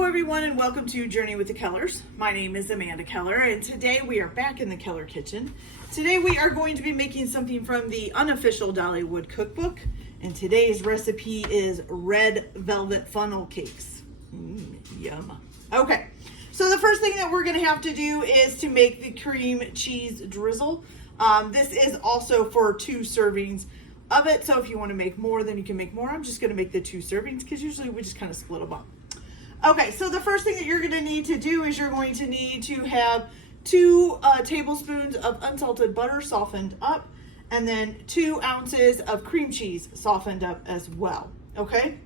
Hello everyone and welcome to Journey with the Kellers. My name is Amanda Keller and today we are back in the Keller kitchen. Today we are going to be making something from the Unofficial Dollywood cookbook, and today's recipe is red velvet funnel cakes. Yum. Okay, so the first thing that we're going to have to do is to make the cream cheese drizzle. This is also for 2 servings of it, so if you want to make more, then you can make more. I'm just going to make the 2 servings because usually we just kind of split them up. Okay, so the first thing that you're going to need to do is you're going to need to have 2 tablespoons of unsalted butter softened up, and then 2 ounces of cream cheese softened up as well. Okay,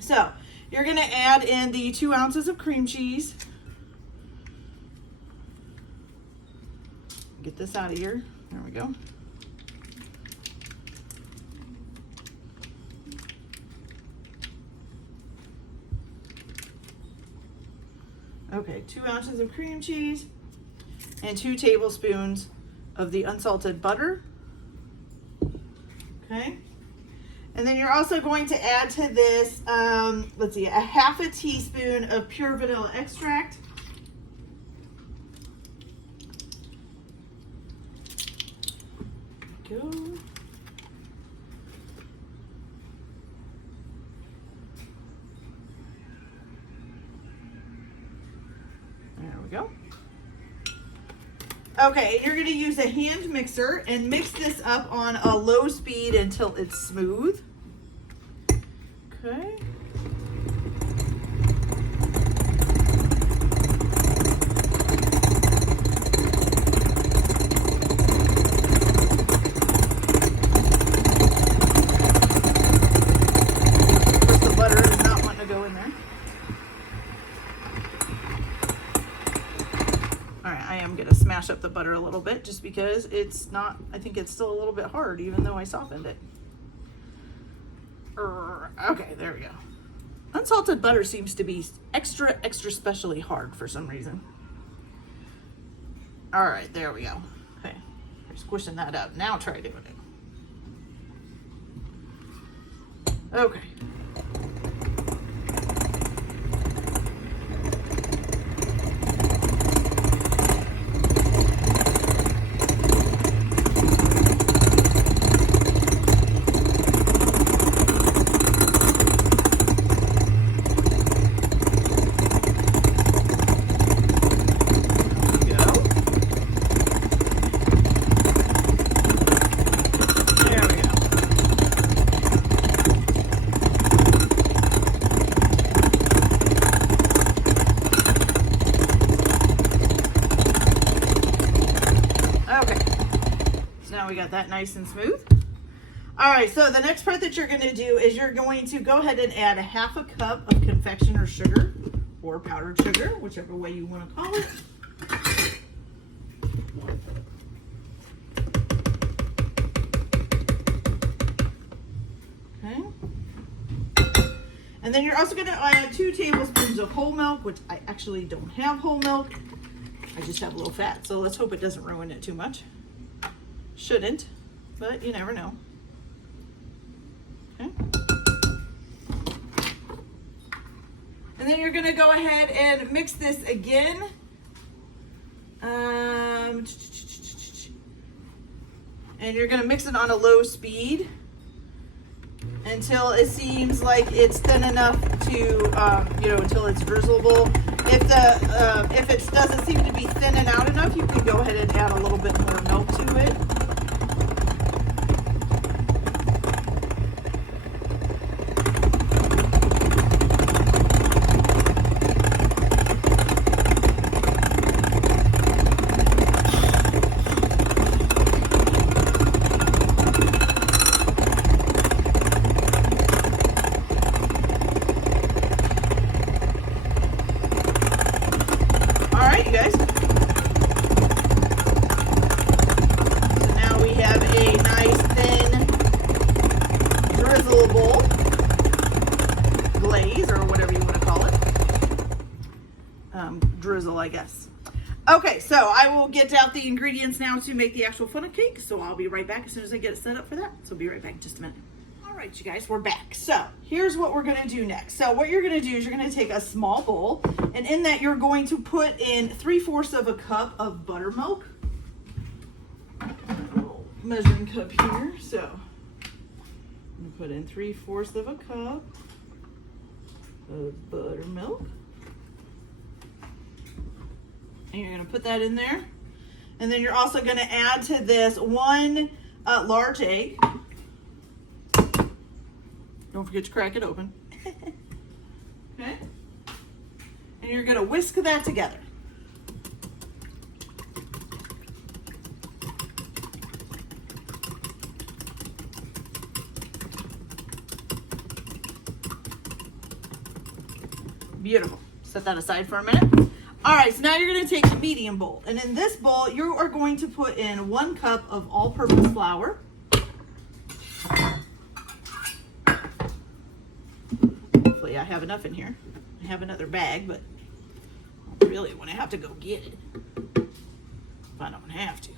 so you're going to add in the 2 ounces of cream cheese. Get this out of here. There we go. Okay, 2 ounces of cream cheese and 2 tablespoons of the unsalted butter. Okay, and then you're also going to add to this, let's see, a half a teaspoon of pure vanilla extract. There we go. There we go. Okay, you're going to use a hand mixer and mix this up on a low speed until it's smooth. Okay. Of course, the butter is not wanting to go in there. I am going to smash up the butter a little bit just because it's not, I think it's still a little bit hard even though I softened it. Okay, there we go. Unsalted butter seems to be extra specially hard for some reason. All right, there we go. Okay, we're squishing that up. Now try doing it. Okay. We got that nice and smooth. All right, so the next part that you're going to do is you're going to go ahead and add a half a cup of confectioner sugar or powdered sugar, whichever way you want to call it. Okay. And then you're also going to add 2 tablespoons of whole milk, which I actually don't have whole milk. I just have a little fat, so let's hope it doesn't ruin it too much. Shouldn't, but you never know. Okay. And then you're going to go ahead and mix this again. And you're going to mix it on a low speed until it seems like it's thin enough to, until it's drizzleable. If it doesn't seem to be thinning out enough, you can go ahead and add a little bit more milk to it. You guys. So now we have a nice thin drizzleable glaze, or whatever you want to call it. Drizzle, I guess. Okay, so I will get out the ingredients now to make the actual funnel cake. So I'll be right back as soon as I get it set up for that. So be right back in just a minute. All right. right, you guys, we're back. So here's what we're gonna do next. So what you're gonna do is you're gonna take a small bowl, and in that you're going to put in 3/4 of a cup of buttermilk. Little measuring cup here. So I'm gonna put in 3/4 of a cup of buttermilk. And you're gonna put that in there. And then you're also gonna add to this 1 large egg. Don't forget to crack it open. Okay? And you're gonna whisk that together. Beautiful. Set that aside for a minute. All right, so now you're gonna take a medium bowl. And in this bowl, you are going to put in 1 cup of all-purpose flour. Hopefully I have enough in here. I have another bag, but I really want to have to go get it if I don't have to.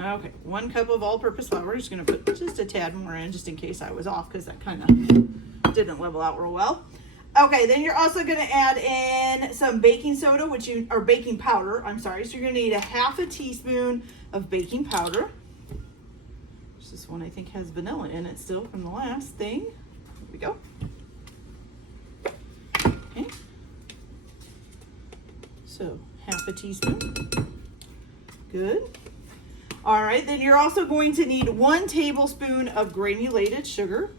Okay, 1 cup of all-purpose flour. Just gonna put just a tad more in just in case I was off, because that kind of didn't level out real well. Okay, then you're also gonna add in some baking soda, or baking powder, I'm sorry. So you're gonna need a 1/2 teaspoon of baking powder. This one I think has vanilla in it still from the last thing. Here we go. Okay. So 1/2 teaspoon. Good. All right, then you're also going to need 1 tablespoon of granulated sugar.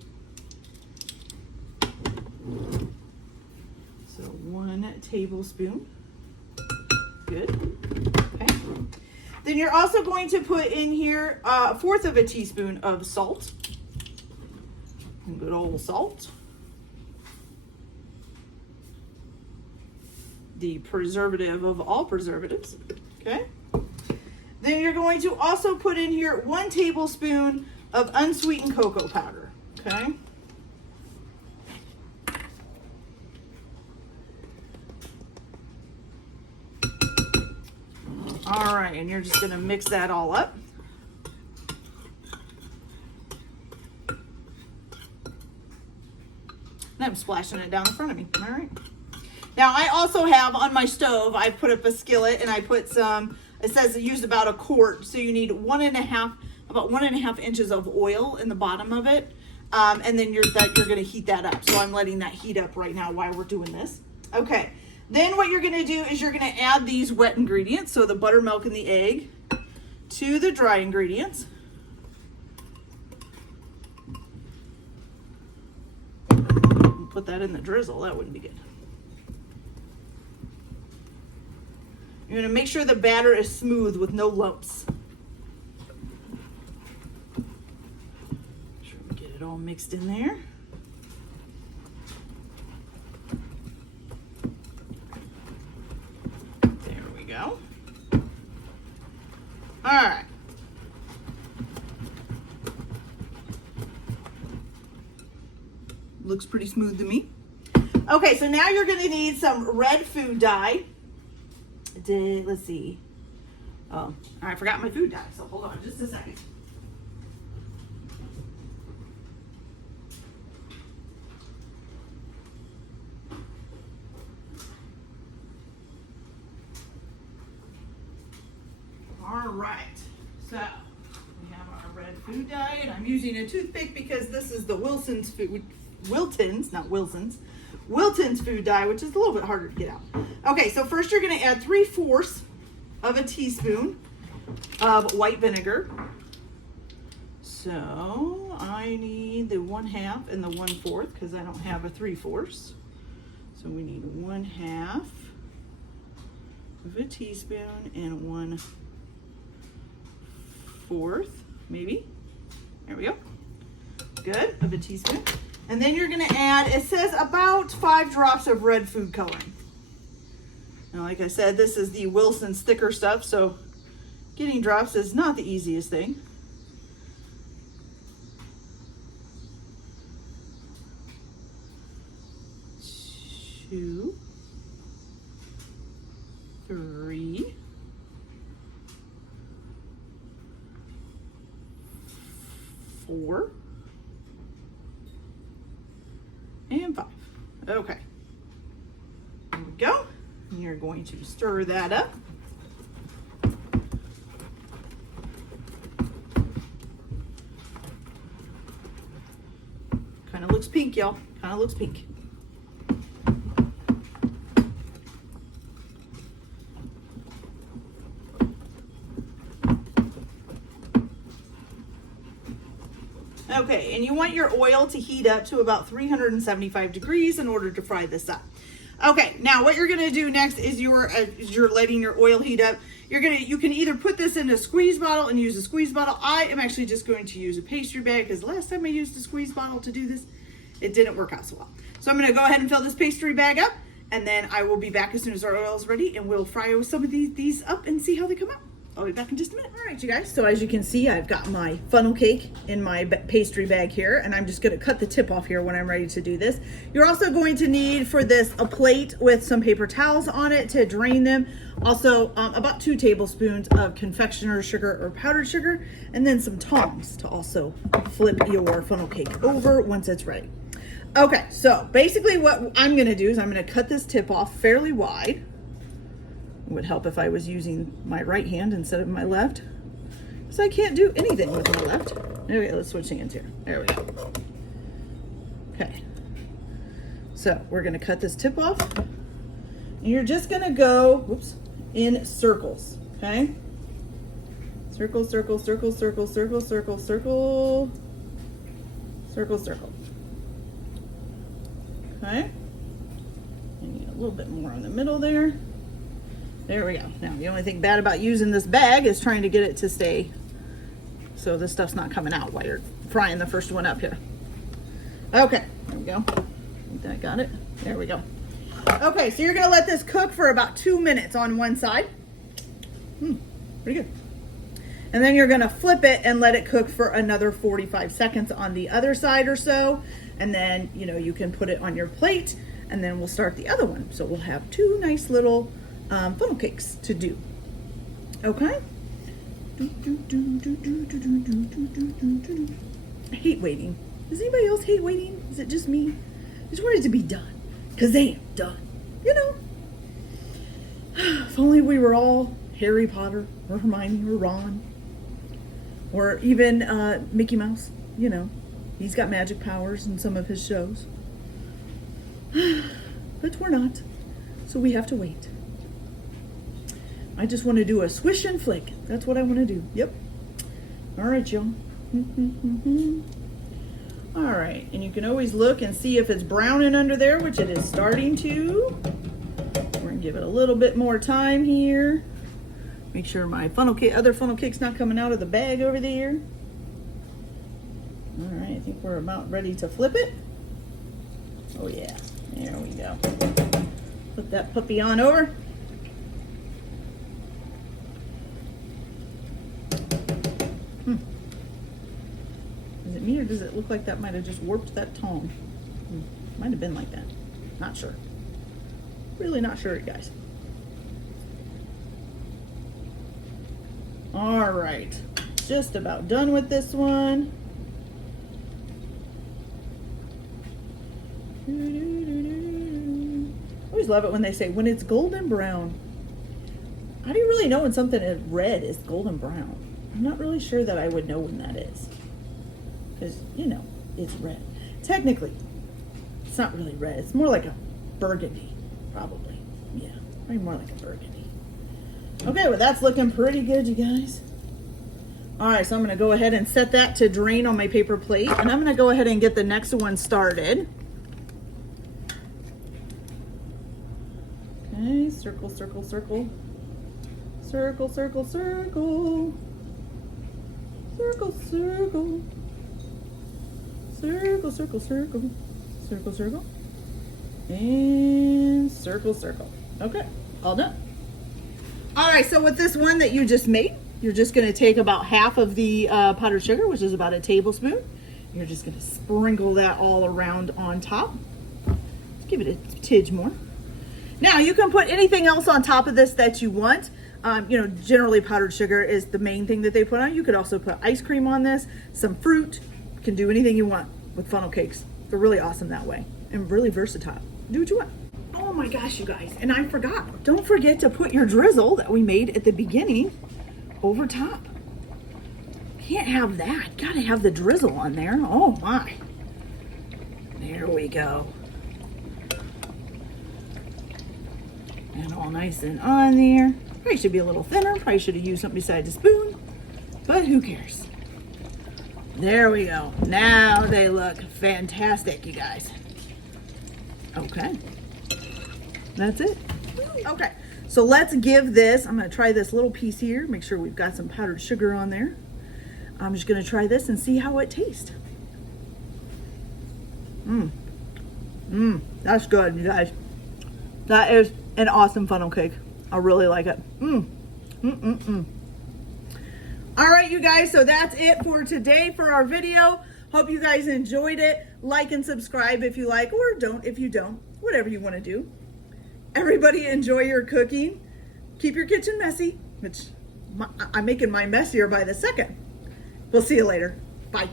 So 1 tablespoon. Good. Okay. Then you're also going to put in here 1/4 of a teaspoon of salt. Good old salt. The preservative of all preservatives. Okay. Then you're going to also put in here 1 tablespoon of unsweetened cocoa powder. Okay. All right, and you're just gonna mix that all up. And I'm splashing it down in front of me. All right. Now I also have on my stove, I put up a skillet and I put some, it says it used about a quart. So you need about 1.5 inches of oil in the bottom of it. And then you're gonna heat that up. So I'm letting that heat up right now while we're doing this. Okay. Then what you're gonna do is you're gonna add these wet ingredients, so the buttermilk and the egg, to the dry ingredients. Put that in the drizzle, that wouldn't be good. You're gonna make sure the batter is smooth with no lumps. Make sure we get it all mixed in there. Go. All right. Looks pretty smooth to me. Okay, so now you're going to need some red food dye. Let's see. Oh, I forgot my food dye, so hold on just a second. All right, so we have our red food dye, and I'm using a toothpick because this is the Wilton's food dye, which is a little bit harder to get out. Okay, so first you're going to add 3/4 of a teaspoon of white vinegar. So I need the 1/2 and the 1/4 because I don't have a 3/4. So we need 1/2 of a teaspoon and 1/4, maybe. There we go. Good, of a teaspoon. And then you're gonna add, it says about 5 drops of red food coloring. Now, like I said, this is the Wilson's thicker stuff, so getting drops is not the easiest thing. 2, 3, and 5. Okay. There we go. And you're going to stir that up. Kind of looks pink, y'all. Kind of looks pink. Okay, and you want your oil to heat up to about 375 degrees in order to fry this up. Okay, now what you're gonna do next is you're letting your oil heat up. You can either put this in a squeeze bottle and use a squeeze bottle. I am actually just going to use a pastry bag because last time I used a squeeze bottle to do this, it didn't work out so well. So I'm gonna go ahead and fill this pastry bag up, and then I will be back as soon as our oil is ready, and we'll fry some of these up and see how they come out. I'll be back in just a minute. All right, you guys, so as you can see, I've got my funnel cake in my pastry bag here, and I'm just gonna cut the tip off here when I'm ready to do this. You're also going to need for this a plate with some paper towels on it to drain them. Also, about 2 tablespoons of confectioner sugar or powdered sugar, and then some tongs to also flip your funnel cake over once it's ready. Okay, so basically what I'm gonna do is I'm gonna cut this tip off fairly wide. It would help if I was using my right hand instead of my left, because I can't do anything with my left. Okay, let's switch hands here. There we go. Okay, so we're gonna cut this tip off, and you're just gonna go, whoops, in circles, okay? Circle, circle, circle, circle, circle, circle, circle, circle, circle. Okay, you need a little bit more in the middle there. There we go. Now, the only thing bad about using this bag is trying to get it to stay so this stuff's not coming out while you're frying the first one up here. Okay, there we go. I think I got it. There we go. Okay, so you're gonna let this cook for about 2 minutes on one side. Pretty good. And then you're gonna flip it and let it cook for another 45 seconds on the other side or so. And then, you can put it on your plate, and then we'll start the other one. So we'll have 2 nice little funnel cakes to do. Okay? I hate waiting. Does anybody else hate waiting? Is it just me? I just want it to be done, because they am done. If only we were all Harry Potter or Hermione or Ron or even Mickey Mouse. He's got magic powers in some of his shows. But we're not, so we have to wait. I just want to do a swish and flick. That's what I want to do. Yep. All right, y'all. All right, and you can always look and see if it's browning under there, which it is starting to. We're gonna give it a little bit more time here. Make sure my other funnel cake's not coming out of the bag over there. All right, I think we're about ready to flip it. Oh yeah, there we go. Flip that puppy on over. Is it me, or does it look like that might have just warped that tone? Might have been like that. Not sure. Really not sure, guys. All right, just about done with this one. I always love it when they say, when it's golden brown. How do you really know when something is red is golden brown? I'm not really sure that I would know when that is. Because, it's red. Technically, it's not really red. It's more like a burgundy, probably. Yeah, probably more like a burgundy. Okay, well, that's looking pretty good, you guys. All right, so I'm going to go ahead and set that to drain on my paper plate. And I'm going to go ahead and get the next one started. Okay, circle, circle, circle. Circle, circle, circle. Circle, circle. Circle, circle, circle. Circle, circle. And circle, circle. Okay, all done. All right, so with this one that you just made, you're just gonna take about half of the powdered sugar, which is about a tablespoon. You're just gonna sprinkle that all around on top. Let's give it a tidge more. Now you can put anything else on top of this that you want. Generally powdered sugar is the main thing that they put on. You could also put ice cream on this, some fruit. You can do anything you want with funnel cakes. They're really awesome that way. and really versatile. Do what you want. Oh my gosh, you guys, and I forgot. Don't forget to put your drizzle that we made at the beginning over top. Can't have that. Gotta have the drizzle on there. Oh my. There we go. And all nice and on there. Probably should be a little thinner. Probably should have used something besides a spoon, but who cares? There we go. Now they look fantastic, you guys. Okay. That's it. Okay, so let's give this, I'm gonna try this little piece here, make sure we've got some powdered sugar on there. I'm just gonna try this and see how it tastes. That's good, you guys. That is an awesome funnel cake. I really like it. All right, you guys, so that's it for today for our video. Hope you guys enjoyed it. Like and subscribe if you like, or don't if you don't, whatever you wanna do. Everybody enjoy your cooking. Keep your kitchen messy, which I'm making mine messier by the second. We'll see you later. Bye.